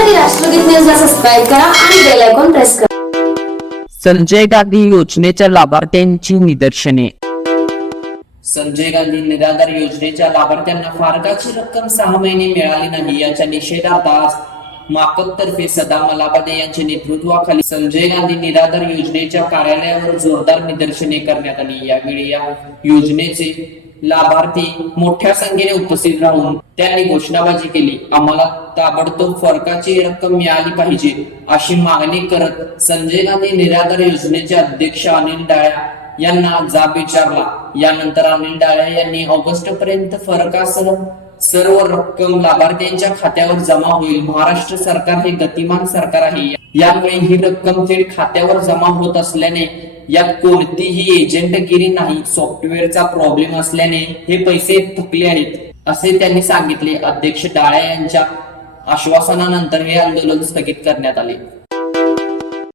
अपडेटसाठी राष्ट्रगीत न्यूजला सबस्क्राईब करा आणि बेल आयकॉन प्रेस करा संजय गांधी योजनेच्या लाभार्थ्यांची निदर्शने. संजय गांधी निराधार योजनेच्या लाभार्थ्यांना फारकाची रक्कम सहा महिने मिळाली नाही याच्या निषेधार्थ आज माकप तर्फे सदा मलाबादे यांच्या नेतृत्वाखाली संजय गांधी निराधार योजनेच्या कार्यालयावर जोरदार निदर्शने करण्यात आली. यावेळी या योजनेचे लाभार्थी मोठ्या संख्येने उपस्थित राहून त्यांनी घोषणाबाजी केली. आम्हाला ताबडतोब फरकाची रक्कम मिळाली पाहिजे अशी मागणी करत संजय गांधी निराधार योजनेचे अध्यक्ष अनिल डाळ्या यांना जाब विचारला. यानंतर अनिल डाळ्या यांनी ऑगस्ट पर्यंत फरकासह सर्व रक्कम लाभार्थ्यांच्या खात्यावर जमा होईल. महाराष्ट्र सरकार हे गतिमान सरकार आहे. यामुळे ही रक्कम थेट खात्यावर जमा होत असल्याने यात कोणतीही एजंटगिरी नाही सॉफ्टवेअरचा प्रॉब्लेम असल्याने हे पैसे थकले आहेत असे त्यांनी सांगितले. अध्यक्ष डाळे यांच्या आश्वासनानंतर हे आंदोलन स्थगित करण्यात आले.